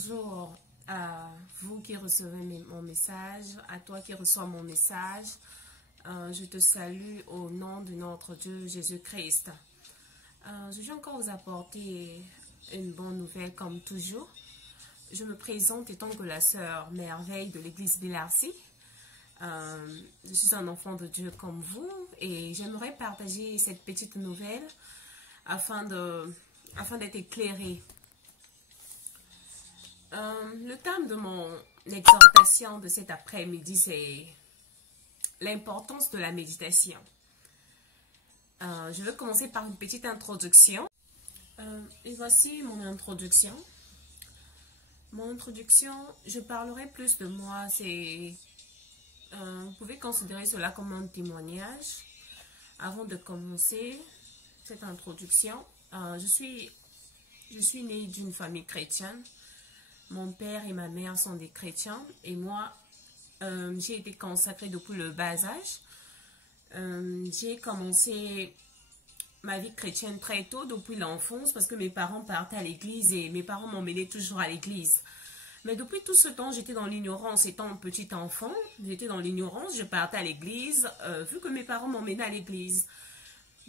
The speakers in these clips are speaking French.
Bonjour à vous qui recevez mon message, à toi qui reçois mon message. Je te salue au nom de notre Dieu Jésus-Christ. Je vais encore vous apporter une bonne nouvelle comme toujours. Je me présente étant que la sœur merveille de l'église Bélarcy. Je suis un enfant de Dieu comme vous et j'aimerais partager cette petite nouvelle afin d'être éclairée. Le thème de mon exhortation de cet après-midi, c'est l'importance de la méditation. Je vais commencer par une petite introduction. Et voici mon introduction. Mon introduction, je parlerai plus de moi. Vous pouvez considérer cela comme un témoignage. Avant de commencer cette introduction, je suis née d'une famille chrétienne. Mon père et ma mère sont des chrétiens et moi, j'ai été consacrée depuis le bas âge. J'ai commencé ma vie chrétienne très tôt, depuis l'enfance, parce que mes parents partaient à l'église et mes parents m'emmenaient toujours à l'église. Mais depuis tout ce temps, j'étais dans l'ignorance. Étant petit enfant, j'étais dans l'ignorance, je partais à l'église, vu que mes parents m'emmenaient à l'église.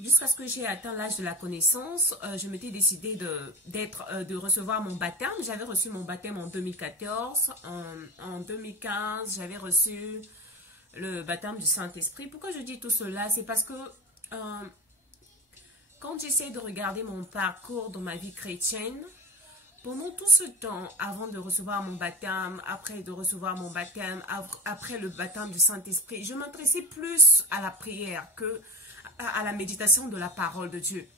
Jusqu'à ce que j'ai atteint l'âge de la connaissance, je m'étais décidée de recevoir mon baptême. J'avais reçu mon baptême en 2014. En 2015, j'avais reçu le baptême du Saint-Esprit. Pourquoi je dis tout cela? C'est parce que quand j'essaie de regarder mon parcours dans ma vie chrétienne, pendant tout ce temps, avant de recevoir mon baptême, après de recevoir mon baptême, après le baptême du Saint-Esprit, je m'intéressais plus à la prière que à la méditation de la parole de Dieu.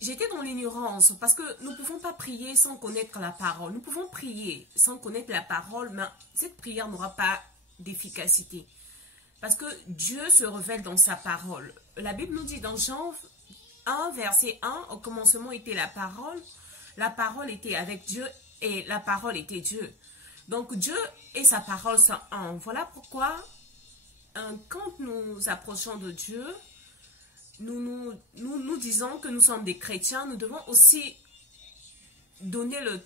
J'étais dans l'ignorance parce que nous ne pouvons pas prier sans connaître la parole. Nous pouvons prier sans connaître la parole, mais cette prière n'aura pas d'efficacité. Parce que Dieu se révèle dans sa parole. La Bible nous dit dans Jean 1, verset 1, au commencement était la parole était avec Dieu et la parole était Dieu. Donc Dieu et sa parole sont un. Voilà pourquoi quand nous approchons de Dieu, nous disons que nous sommes des chrétiens, nous devons aussi nous donner le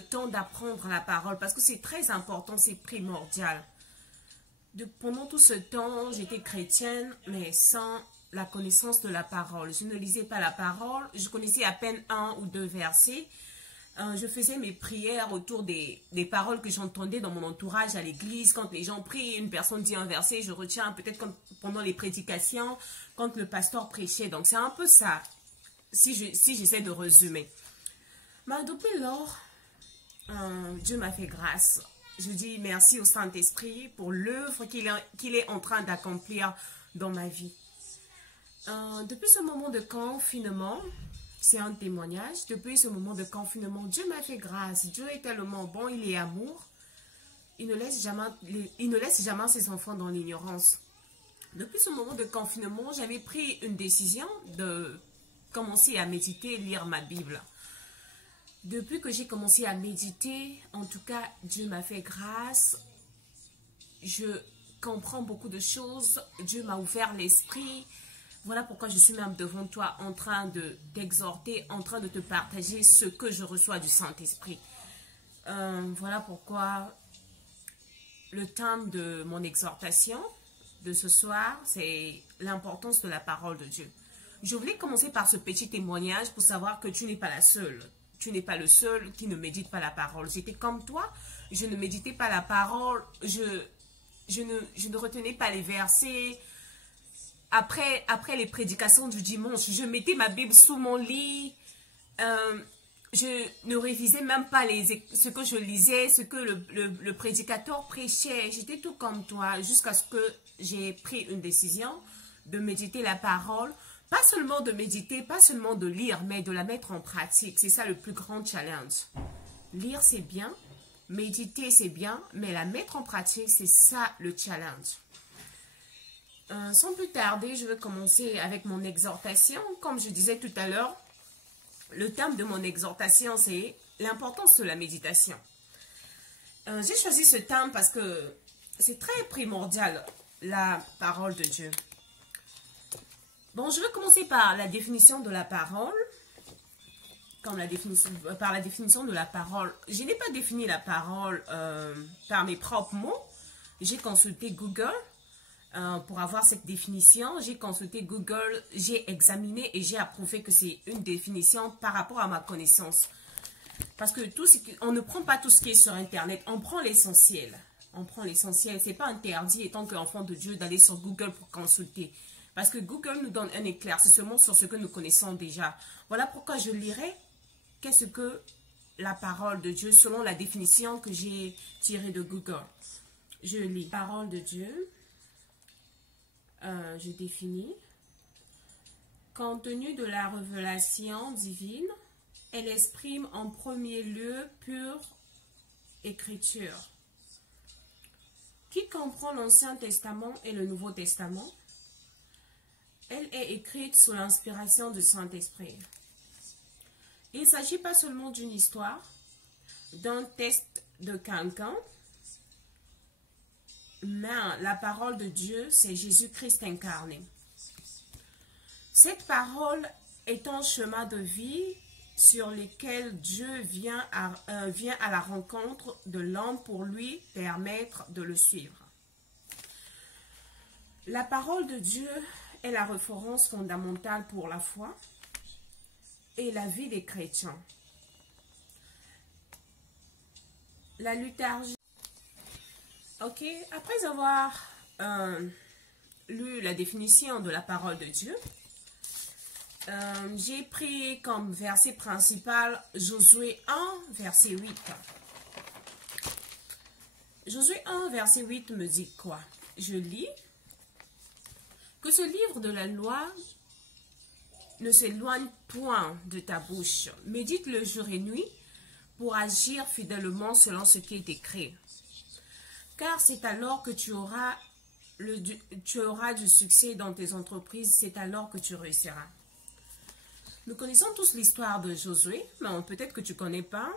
temps d'apprendre la parole parce que c'est très important, c'est primordial. Pendant tout ce temps, j'étais chrétienne, mais sans la connaissance de la parole. Je ne lisais pas la parole, je connaissais à peine 1 ou 2 versets. Je faisais mes prières autour des paroles que j'entendais dans mon entourage à l'église. Quand les gens prient, une personne dit un verset, je retiens peut-être pendant les prédications, quand le pasteur prêchait. Donc c'est un peu ça, si j'essaie de résumer. Mais depuis lors, Dieu m'a fait grâce. Je dis merci au Saint-Esprit pour l'œuvre qu'il est en train d'accomplir dans ma vie. Depuis ce moment de confinement, c'est un témoignage. Depuis ce moment de confinement, Dieu m'a fait grâce. Dieu est tellement bon, il est amour. Il ne laisse jamais ses enfants dans l'ignorance. Depuis ce moment de confinement, j'avais pris une décision de commencer à méditer, lire ma Bible. Depuis que j'ai commencé à méditer, en tout cas, Dieu m'a fait grâce. Je comprends beaucoup de choses. Dieu m'a ouvert l'esprit. Voilà pourquoi je suis même devant toi en train de t'exhorter, en train de te partager ce que je reçois du Saint-Esprit. Voilà pourquoi le thème de mon exhortation de ce soir, c'est l'importance de la parole de Dieu. Je voulais commencer par ce petit témoignage pour savoir que tu n'es pas la seule. Tu n'es pas le seul qui ne médite pas la parole. J'étais comme toi, je ne méditais pas la parole, je ne retenais pas les versets. Après les prédications du dimanche, je mettais ma Bible sous mon lit. Je ne révisais même pas ce que je lisais, ce que le prédicateur prêchait. J'étais tout comme toi jusqu'à ce que j'ai pris une décision de méditer la parole. Pas seulement de méditer, pas seulement de lire, mais de la mettre en pratique. C'est ça le plus grand challenge. Lire, c'est bien. Méditer, c'est bien. Mais la mettre en pratique, c'est ça le challenge. Sans plus tarder, je vais commencer avec mon exhortation. Comme je disais tout à l'heure, le thème de mon exhortation, c'est l'importance de la méditation. J'ai choisi ce thème parce que c'est très primordial, la parole de Dieu. Bon, je vais commencer par la définition de la parole. comme par la définition de la parole. Je n'ai pas défini la parole par mes propres mots. J'ai consulté Google pour avoir cette définition. J'ai consulté Google, j'ai examiné et j'ai approuvé que c'est une définition par rapport à ma connaissance. Parce que on ne prend pas tout ce qui est sur Internet, on prend l'essentiel. On prend l'essentiel. Ce n'est pas interdit, étant qu'enfant de Dieu, d'aller sur Google pour consulter. Parce que Google nous donne un éclaircissement sur ce que nous connaissons déjà. Voilà pourquoi je lirai qu'est-ce que la parole de Dieu selon la définition que j'ai tirée de Google. Je lis. Parole de Dieu, je définis. Compte tenu de la révélation divine, elle exprime en premier lieu pure écriture, qui comprend l'Ancien Testament et le Nouveau Testament. Elle est écrite sous l'inspiration du Saint-Esprit. Il ne s'agit pas seulement d'une histoire, d'un texte de quelqu'un, mais la parole de Dieu, c'est Jésus-Christ incarné. Cette parole est un chemin de vie sur lequel Dieu vient à la rencontre de l'homme pour lui permettre de le suivre. La parole de Dieu est la référence fondamentale pour la foi et la vie des chrétiens. La liturgie. Ok, après avoir lu la définition de la parole de Dieu, j'ai pris comme verset principal Josué 1, verset 8. Josué 1, verset 8 me dit quoi? Je lis. Que ce livre de la loi ne s'éloigne point de ta bouche. Médite-le jour et nuit pour agir fidèlement selon ce qui est écrit. Car c'est alors que tu auras du succès dans tes entreprises, c'est alors que tu réussiras. Nous connaissons tous l'histoire de Josué, mais peut-être que tu ne connais pas.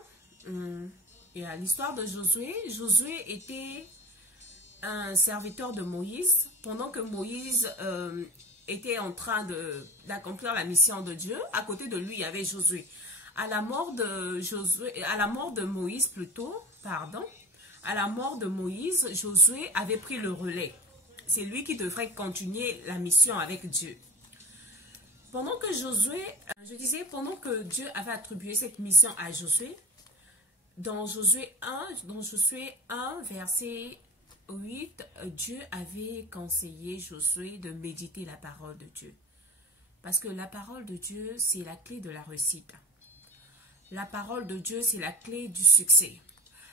L'histoire de Josué, Josué était un serviteur de Moïse, pendant que Moïse était en train d'accomplir la mission de Dieu. À côté de lui, il y avait Josué. À la mort de Moïse plutôt, à la mort de Moïse, Josué avait pris le relais. C'est lui qui devrait continuer la mission avec Dieu. Pendant que pendant que Dieu avait attribué cette mission à Josué, dans Josué 1, verset 8, Dieu avait conseillé Josué de méditer la parole de Dieu. Parce que la parole de Dieu, c'est la clé de la réussite. La parole de Dieu, c'est la clé du succès.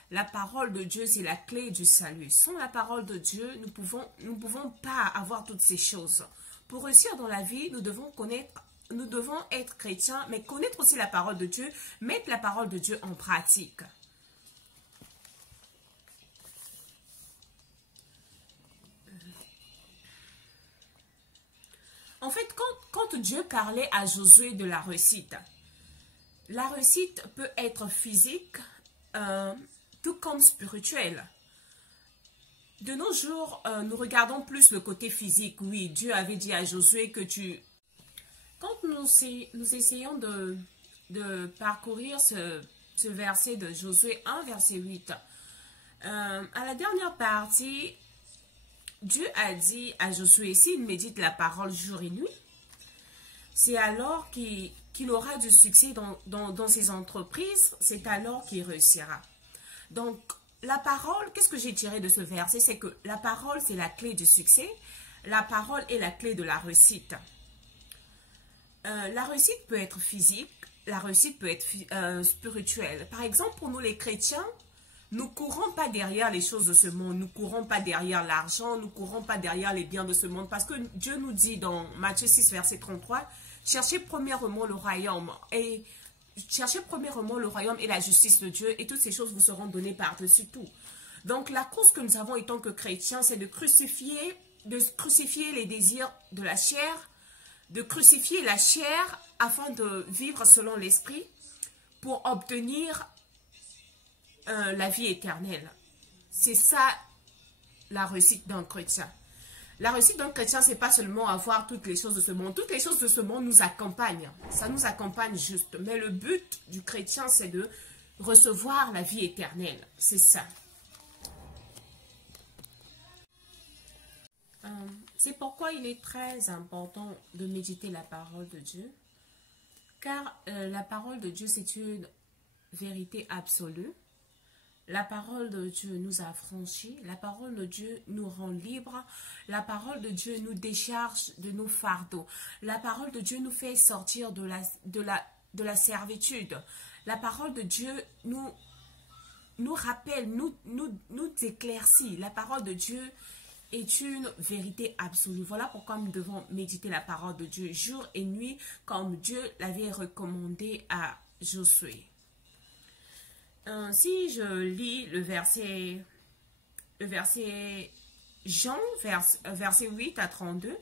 La parole de Dieu, c'est la clé du salut. Sans la parole de Dieu, nous ne pouvons pas avoir toutes ces choses. Pour réussir dans la vie, nous devons être chrétiens, mais connaître aussi la parole de Dieu, mettre la parole de Dieu en pratique. En fait, quand Dieu parlait à Josué de la réussite peut être physique, tout comme spirituelle. De nos jours, nous regardons plus le côté physique. Oui, Dieu avait dit à Josué que Quand nous essayons de parcourir ce verset de Josué 1, verset 8, à la dernière partie, Dieu a dit à Josué, s'il médite la parole jour et nuit, c'est alors qu'il aura du succès dans ses entreprises, c'est alors qu'il réussira. Donc, la parole, qu'est-ce que j'ai tiré de ce verset? C'est que la parole, c'est la clé du succès. La parole est la clé de la réussite. La réussite peut être physique, la réussite peut être spirituelle. Par exemple, pour nous les chrétiens, nous ne courons pas derrière les choses de ce monde, nous ne courons pas derrière l'argent, nous ne courons pas derrière les biens de ce monde. Parce que Dieu nous dit dans Matthieu 6, verset 33, « Cherchez premièrement le royaume et la justice de Dieu et toutes ces choses vous seront données par-dessus tout. » Donc la course que nous avons étant que chrétiens, c'est de crucifier les désirs de la chair, de crucifier la chair afin de vivre selon l'esprit pour obtenir la vie éternelle. C'est ça la réussite d'un chrétien. La réussite d'un chrétien, c'est pas seulement avoir toutes les choses de ce monde. Toutes les choses de ce monde nous accompagnent. Ça nous accompagne juste. Mais le but du chrétien, c'est de recevoir la vie éternelle. C'est ça. C'est pourquoi il est très important de méditer la parole de Dieu. Car la parole de Dieu, c'est une vérité absolue. La parole de Dieu nous affranchit, la parole de Dieu nous rend libres, la parole de Dieu nous décharge de nos fardeaux, la parole de Dieu nous fait sortir de la servitude, la parole de Dieu nous rappelle, nous éclaircit, la parole de Dieu est une vérité absolue. Voilà pourquoi nous devons méditer la parole de Dieu jour et nuit, comme Dieu l'avait recommandé à Josué. Si je lis le verset Jean, verset 8 à 32,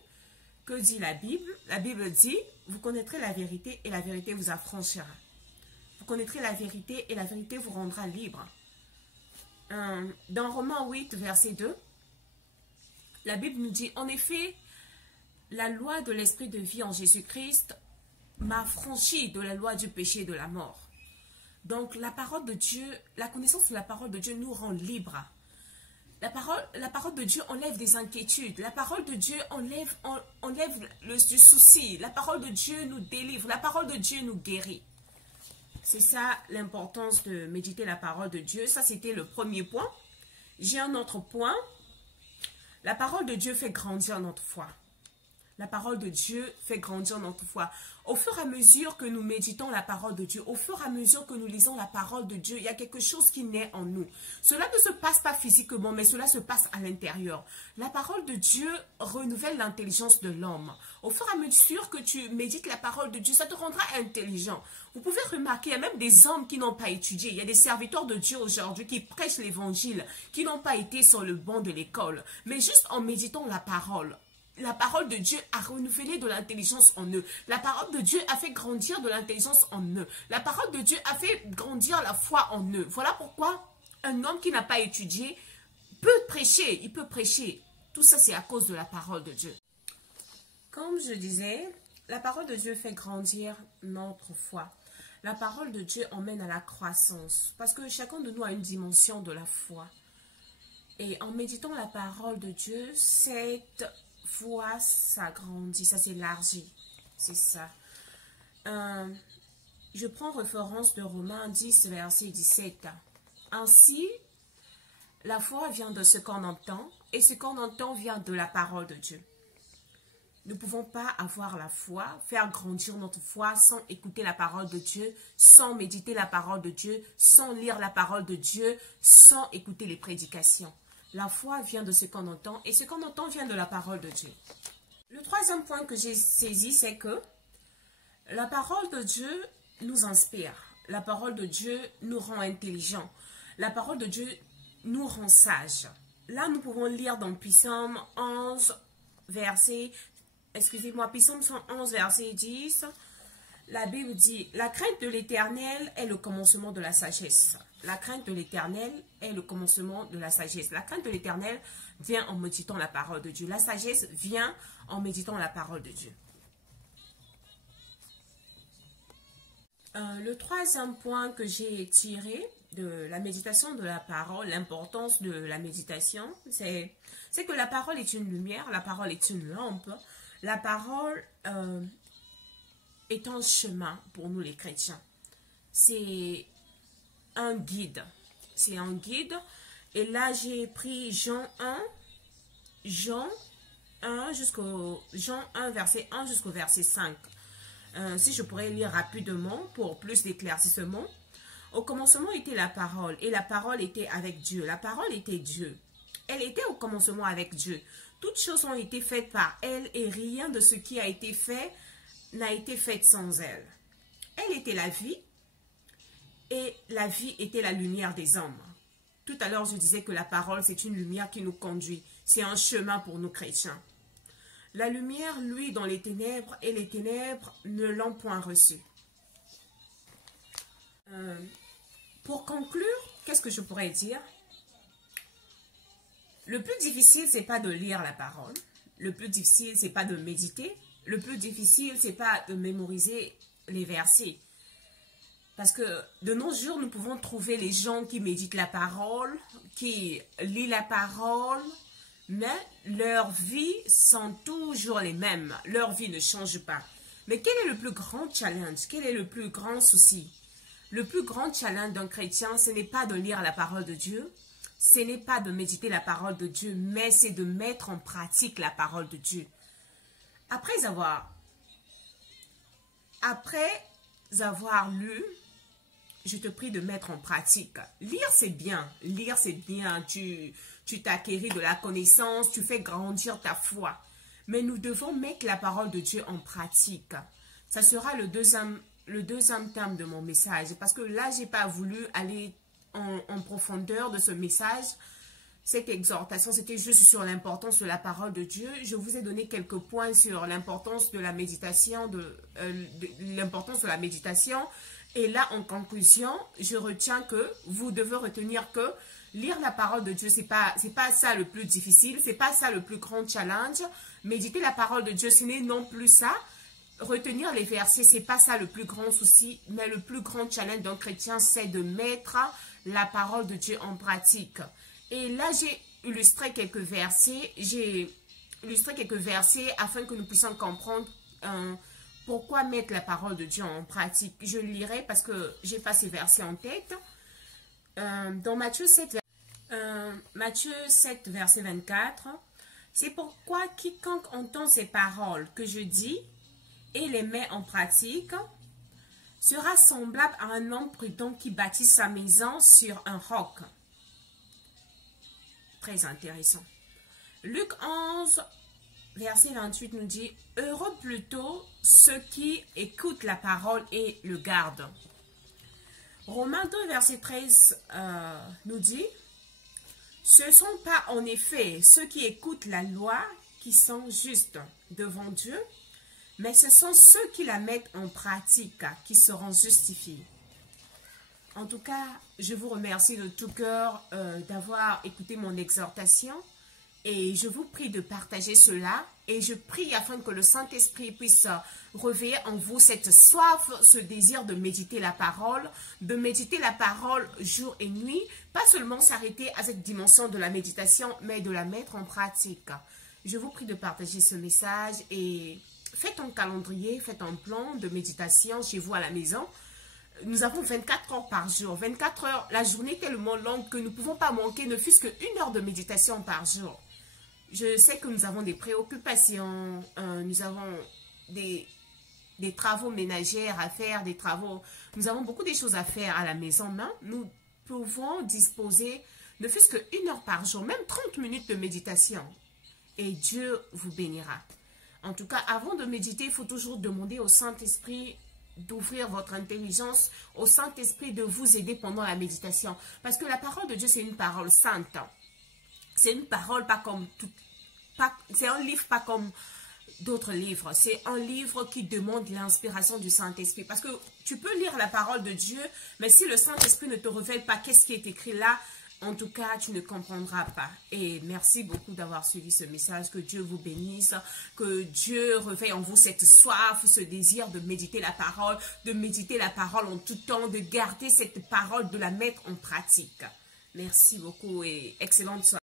que dit la Bible? La Bible dit, vous connaîtrez la vérité et la vérité vous affranchira. Vous connaîtrez la vérité et la vérité vous rendra libre. Dans Romains 8, verset 2, la Bible nous dit, en effet, la loi de l'esprit de vie en Jésus-Christ m'a affranchi de la loi du péché et de la mort. Donc, la parole de Dieu, la connaissance de la parole de Dieu nous rend libres. La parole de Dieu enlève des inquiétudes. La parole de Dieu enlève du souci. La parole de Dieu nous délivre. La parole de Dieu nous guérit. C'est ça l'importance de méditer la parole de Dieu. Ça, c'était le premier point. J'ai un autre point. La parole de Dieu fait grandir notre foi. La parole de Dieu fait grandir notre foi. Au fur et à mesure que nous méditons la parole de Dieu, au fur et à mesure que nous lisons la parole de Dieu, il y a quelque chose qui naît en nous. Cela ne se passe pas physiquement, mais cela se passe à l'intérieur. La parole de Dieu renouvelle l'intelligence de l'homme. Au fur et à mesure que tu médites la parole de Dieu, ça te rendra intelligent. Vous pouvez remarquer, il y a même des hommes qui n'ont pas étudié. Il y a des serviteurs de Dieu aujourd'hui qui prêchent l'évangile, qui n'ont pas été sur le banc de l'école. Mais juste en méditant la parole de Dieu a renouvelé de l'intelligence en eux. La parole de Dieu a fait grandir de l'intelligence en eux. La parole de Dieu a fait grandir la foi en eux. Voilà pourquoi un homme qui n'a pas étudié peut prêcher. Il peut prêcher. Tout ça, c'est à cause de la parole de Dieu. Comme je disais, la parole de Dieu fait grandir notre foi. La parole de Dieu emmène à la croissance. Parce que chacun de nous a une dimension de la foi. Et en méditant la parole de Dieu, cette foi s'agrandit, ça s'élargit. C'est ça. Je prends référence de Romains 10, verset 17. Ainsi, la foi vient de ce qu'on entend, et ce qu'on entend vient de la parole de Dieu. Nous ne pouvons pas avoir la foi, faire grandir notre foi sans écouter la parole de Dieu, sans méditer la parole de Dieu, sans lire la parole de Dieu, sans écouter les prédications. La foi vient de ce qu'on entend et ce qu'on entend vient de la parole de Dieu. Le troisième point que j'ai saisi, c'est que la parole de Dieu nous inspire. La parole de Dieu nous rend intelligents. La parole de Dieu nous rend sages. Là, nous pouvons lire dans Psaume 11, Psaume 111, verset 10. La Bible dit, la crainte de l'Éternel est le commencement de la sagesse. La crainte de l'Éternel est le commencement de la sagesse. La crainte de l'Éternel vient en méditant la parole de Dieu. La sagesse vient en méditant la parole de Dieu. Le troisième point que j'ai tiré de la méditation de la parole, l'importance de la méditation, c'est que la parole est une lumière, la parole est une lampe. La parole est un chemin pour nous les chrétiens. C'est un guide. C'est un guide. Et là, j'ai pris Jean 1, verset 1 jusqu'au verset 5. Si je pourrais lire rapidement pour plus d'éclaircissement. Au commencement était la parole, et la parole était avec Dieu. La parole était Dieu. Elle était au commencement avec Dieu. Toutes choses ont été faites par elle, et rien de ce qui a été fait n'a été fait sans elle. Elle était la vie, et la vie était la lumière des hommes. Tout à l'heure, je disais que la parole, c'est une lumière qui nous conduit. C'est un chemin pour nous chrétiens. La lumière, lui, dans les ténèbres, et les ténèbres ne l'ont point reçue. Pour conclure, qu'est-ce que je pourrais dire? Le plus difficile, c'est pas de lire la parole. le plus difficile, c'est pas de méditer. Le plus difficile, c'est pas de mémoriser les versets. Parce que de nos jours, nous pouvons trouver les gens qui méditent la parole, qui lisent la parole, mais leurs vies sont toujours les mêmes. Leur vie ne change pas. Mais quel est le plus grand challenge? Quel est le plus grand souci? Le plus grand challenge d'un chrétien, ce n'est pas de lire la parole de Dieu, ce n'est pas de méditer la parole de Dieu, mais c'est de mettre en pratique la parole de Dieu. Après avoir lu, je te prie de mettre en pratique. Lire, c'est bien. Lire, c'est bien. Tu t'acquéris de la connaissance, tu fais grandir ta foi. Mais nous devons mettre la parole de Dieu en pratique. Ça sera le deuxième terme de mon message. Parce que là, je n'ai pas voulu aller en profondeur de ce message. Cette exhortation, c'était juste sur l'importance de la parole de Dieu. Je vous ai donné quelques points sur l'importance de la méditation, Et là, en conclusion, je retiens que vous devez retenir que lire la parole de Dieu, c'est pas ça le plus difficile, c'est pas ça le plus grand challenge. Méditer la parole de Dieu, ce n'est non plus ça. Retenir les versets, c'est pas ça le plus grand souci, mais le plus grand challenge d'un chrétien, c'est de mettre la parole de Dieu en pratique. Et là, j'ai illustré quelques versets. Afin que nous puissions comprendre pourquoi mettre la parole de Dieu en pratique. Je le lirai parce que j'ai pas ces versets en tête. Dans Matthieu 7, verset 24, c'est pourquoi quiconque entend ces paroles que je dis et les met en pratique sera semblable à un homme prudent qui bâtit sa maison sur un roc. Très intéressant. Luc 11, verset 28 nous dit « Heureux plutôt ceux qui écoutent la parole et le gardent. » Romains 2, verset 13 nous dit « Ce ne sont pas en effet ceux qui écoutent la loi qui sont justes devant Dieu, mais ce sont ceux qui la mettent en pratique qui seront justifiés. » En tout cas, je vous remercie de tout cœur d'avoir écouté mon exhortation et je vous prie de partager cela et je prie afin que le Saint-Esprit puisse réveiller en vous cette soif, ce désir de méditer la parole jour et nuit, pas seulement s'arrêter à cette dimension de la méditation, mais de la mettre en pratique. Je vous prie de partager ce message et faites un calendrier, faites un plan de méditation chez vous à la maison. Nous avons 24 heures par jour. 24 heures, la journée est tellement longue que nous ne pouvons pas manquer ne fût-ce qu'une heure de méditation par jour. Je sais que nous avons des préoccupations, nous avons des travaux ménagers à faire, nous avons beaucoup de choses à faire à la maison, mais nous pouvons disposer ne fût-ce qu'une heure par jour, même 30 minutes de méditation. Et Dieu vous bénira. En tout cas, avant de méditer, il faut toujours demander au Saint-Esprit d'ouvrir votre intelligence, au Saint-Esprit de vous aider pendant la méditation. Parce que la parole de Dieu, c'est une parole sainte. C'est une parole c'est un livre pas comme d'autres livres. C'est un livre qui demande l'inspiration du Saint-Esprit. Parce que tu peux lire la parole de Dieu, mais si le Saint-Esprit ne te révèle pas qu'est-ce qui est écrit là, en tout cas, tu ne comprendras pas. Et merci beaucoup d'avoir suivi ce message. Que Dieu vous bénisse. Que Dieu réveille en vous cette soif, ce désir de méditer la parole en tout temps, de garder cette parole, de la mettre en pratique. Merci beaucoup et excellente soirée.